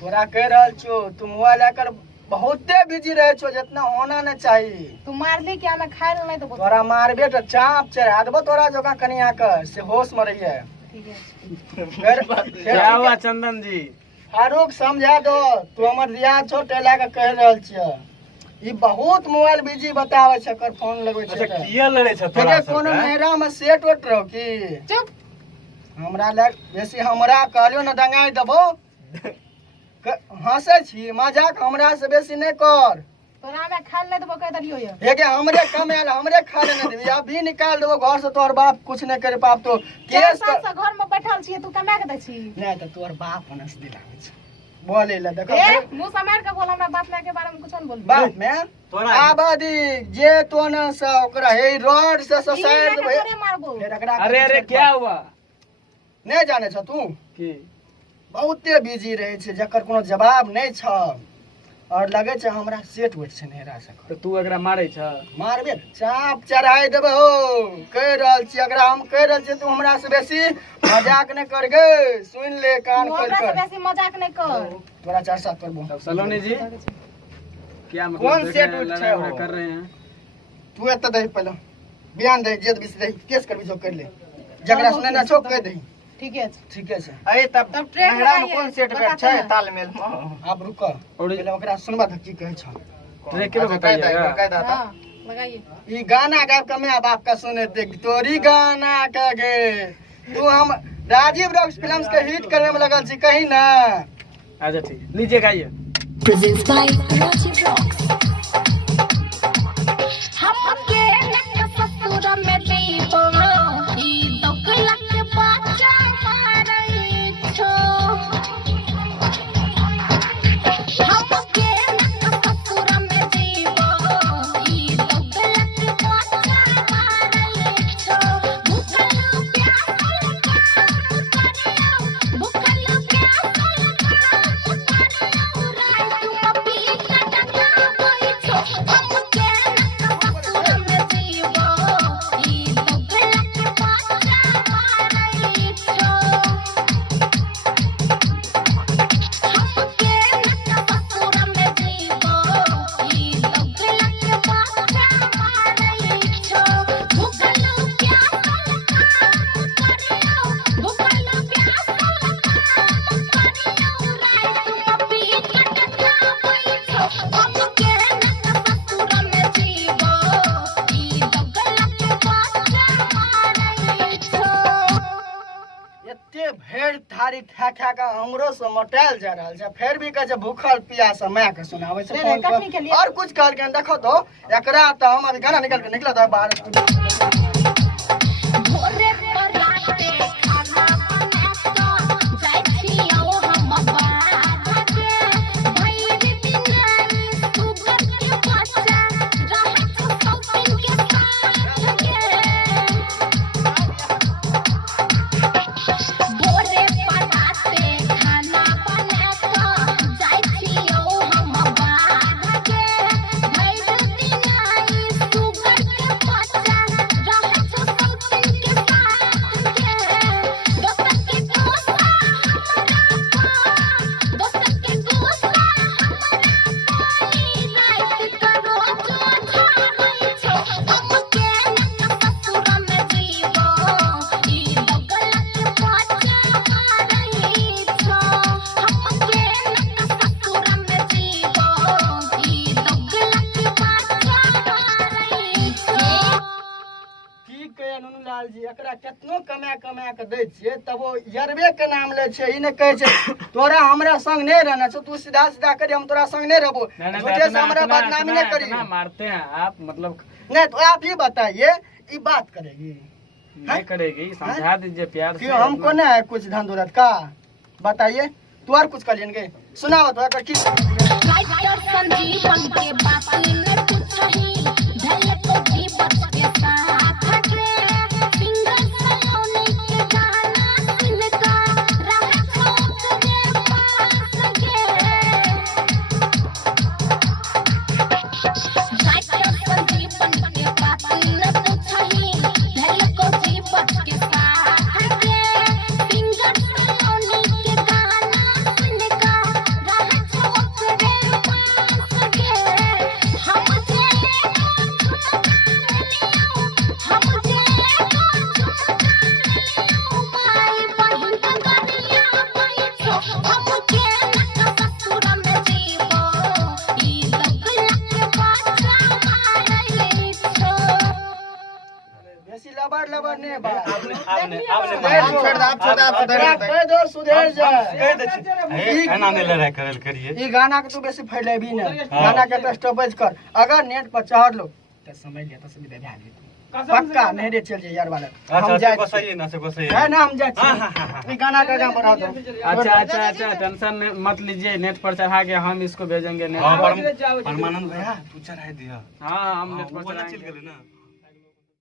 तोरा कह रहल छो तू मोबाइल लेकर बहुते बिजी रहे छो जितना होना नहीं चाहिए। तू मार ली क्या मैं खाए नहीं तो तोरा मारबे तो चाप चढ़ा देबो तोरा जोका कनिया कर से होश में रहिए। ठीक है क्या हुआ चंदन जी? फारूक समझा दो तू हमर रियाज छो टेला के कह रहल छियै ई बहुत मोबाइल बिजी बतावे छै कर फोन लगबै छै। अच्छा किया लड़े छ तोरा सब? कोनो मेहरा में सेट उठ रहो की चुप हमरा लग बेसी हमरा कहलियो न दंगाई देबो हंसे छी मजाक हमरा से बेसी नहीं कर। तोरा में खाए नहीं तो कह दलियो ये हे के हमरे कमाल हमरे खा लेने देबी अभी निकाल देबो घर से तोहर बाप कुछ नहीं करे पाप तो केस साल से घर में बैठल छी तू कमा के दै छी नहीं तो तोहर बाप हनस दिलावे छै बोले ले देखो ए मुंह समार के बोल हमरा बाप माय के बारे में कुछ न बोल बाप में तोरा आबादी जे तो न से ओकरा हे रोड से साइड तोरे मारबो अरे अरे क्या हुआ? नहीं जाने छ तू की बहुते बिजी रहे छै जकर कोनो जवाब नहीं छ और लगे छै हमरा सेट वेट छै नेहरा से तो तू एकरा मारै छ? मारबे चाप चढ़ाई देबे हो कह रहल छी अगर हम कह रहल छी तू हमरा से बेसी मजाक नहीं कर गे सुन ले कान खोल हमरा से कर बेसी मजाक नहीं कर तोरा चार साथ करबो। तब सलोनी जी क्या मतलब कौन देख सेट रहे हैं, उठ लड़ाई है वड़ाई वो? कर रहे हैं? तू एत दही पहले बयान दही जेद बिस दही केस करबी जो कर ले जकरा सुने ना छो कह दही ठीक है ठीक है से अरे तब तब ट्रेन नहरा में लगाइए, कौन सेट कर बताते छै हैं। तालमेल में? आप रुको और पहले ओकरा सुनबा त की कहै छ ट्रेन के अच्छा, बताइएगा। कह दा हां लगाइए ई गाना गाब के मैं बाप का सुने दे तोरी गाना का गे तू हम राजीव रॉक्स फिल्म्स के हिट करने में लगल छी कहीं ना। अच्छा ठीक है लीजिए गाइए। Presents by Rajiv Rocks. हमके नक ससुर में दीपो ई दोकला के बाजा मारई छो। हमके नक ससुर में दीपो ई दोकला के बाजा मारई छो। भूखल प्यासल काम करियो भूखल प्यासल काम करियो रात में पी कटका होई छो। हमके नक ससुर में दीपो ई दोकला के बाजा मारई छो। हमके नक ससुर में दीपो ई दोकला के बाजा मारई छो। भूखल प्यासल काम करियो भूखल प्यासल काम करियो रात में पी कटका होई छो। हमके नक ससुर में दीपो ई दोकला के बाजा मारई छो। एते भेड़ थारी ठा ठा के हमरो से मोटाइल जा रहल छै फिर भी कहे छै भूखल पियास मैं के सुनावे छै रे, फोन कटनी के पर लिए। और कुछ कहल के देखो तो एकरा त हम अभी गाना निकाल के निकला था बाहर भोरे पराते खाना बनाता जाय छियो हम बाहर के भइर बिनाई सुगर के बच्चा रहत सौतिन के साथ के। भोरे पराते खाना बनाता जाय छियो हम बाहर के भइर बिनाई सुगर के बच्चा रहत सौतिन के साथ के। दोस्त के गुस्सा हमरा पर दोस्त के गुस्सा हमरा पर रात करो जो झाड़ै छो। हमके नक ससुर में दीबो ई दोकला के बाजा मारई छो। हमके नक ससुर में दीबो ई दोकला के बाजा मारई छो। की कहे नुनू लाल जी एकरा केतनो कमा के दै छियै तब वो यरबे के नाम ले छै ई ने कहे छै तोरा हमरा संग नहीं रहना छो तू सीधा सीधा करी हम तोरा संग नहीं रहबो झूठे से हमरा बदनामी नहीं करी। इतना मारते हैं आप मतलब नहीं तो आप ही बताइए ये बात करेगी नहीं करेगी समझा दीजिए प्यार से। क्यों हमको ना है कुछ धन दौलत का बताइए तू और कुछ कर लेंगे सुनाओ तो अगर की राइटर संजीवन के बात ने पूछही धैर्य तो जीवन के साथ के सिंगर सलोनी के गाना सुनका रह छोट के पास के। राइटर संजीवन के बात ने पूछही धैर्य को जीवन के साथ के सिंगर सलोनी के गाना सुनका एकरा कह दो सुधर जा एना नहीं लड़ाई करल करिए। ई गाना के तू बेसी फैलेबी ना, गाना के स्टॉपेज कर। अगर नेट पर चढ़ लो तो समझ ले तो सुविधा भा दी पक्का नहीं रे चल जाए यार वाला हम जाए को सही ना से को सही है ना हम जाए ई गाना का गाना बढ़ा दो। अच्छा टेंशन मत लीजिए, नेट पर चढ़ा के हम इसको भेजेंगे नेट हां पर। परमानंद भैया तू चढ़ा दिया। हाँ हम नेट पर वो चढ़ाएंगे। चिल गेले ना।